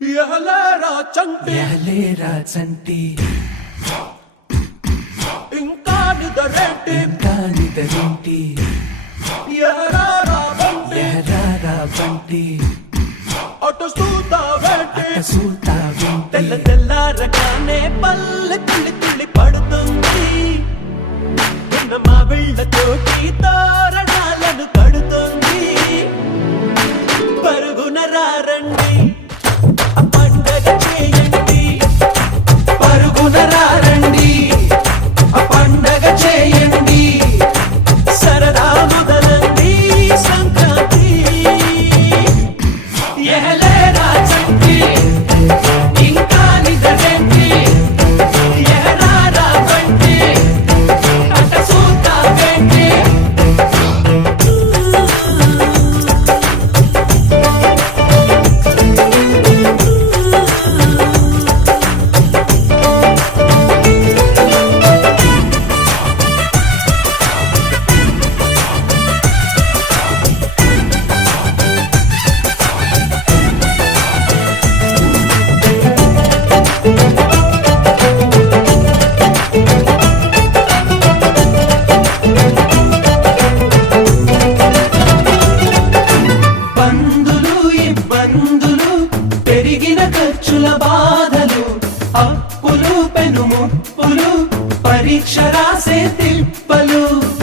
ఎహలేరా చంటి ఇంకా నిదరేంటి ఎహరారా బంటి అటు చూస్తావేంటి తెల్లారగానే పల్లె తుళ్ళి తుళ్ళి పడుతుంది మా వీళ్ళతోటి తోరణాలను కడుతుంది పరుగున రారండి పండగ చేయండి పరుగున రారండి పండగ చేయండి సరదా మొదలండి సంక్రాంతి ఎహలేరా చంటి ఇంకా నిదరేంటి ఎహరారా బంటి అట చూస్తావేంటి పెరిగిన ఖర్చుల బాధలు అప్పులు పెనుముప్పులు పరీక్ష రాసే తిప్పలు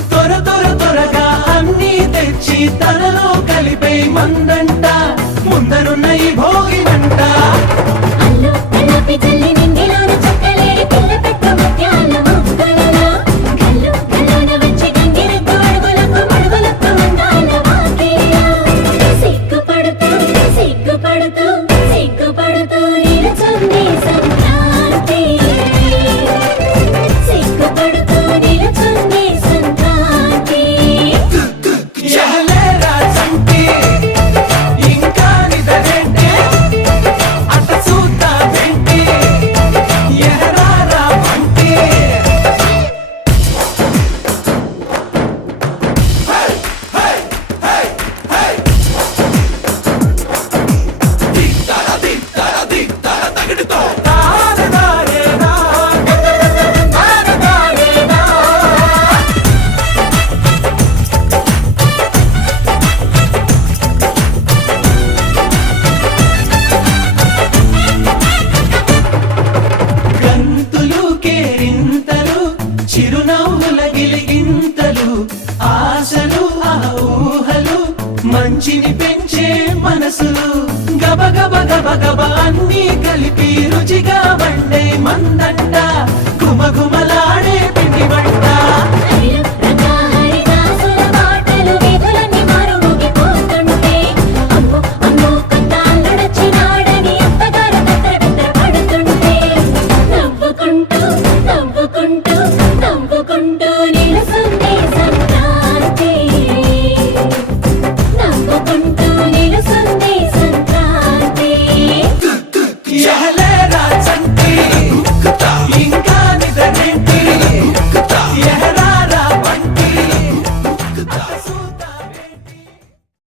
త్వరగా అన్నీ తెచ్చి తనలో కలిపే మందంట ముందరున్న ఈ భోగినంట చిరునవ్వుల గిలిగింతలు ఆశలు ఆ ఊహలు మంచిని పెంచే మనసులు గబగబ అన్నీ కలిపి రుచిగా వండే మందంట గుమగుమలాడే పిండి వంట నవ్వుకుంటూ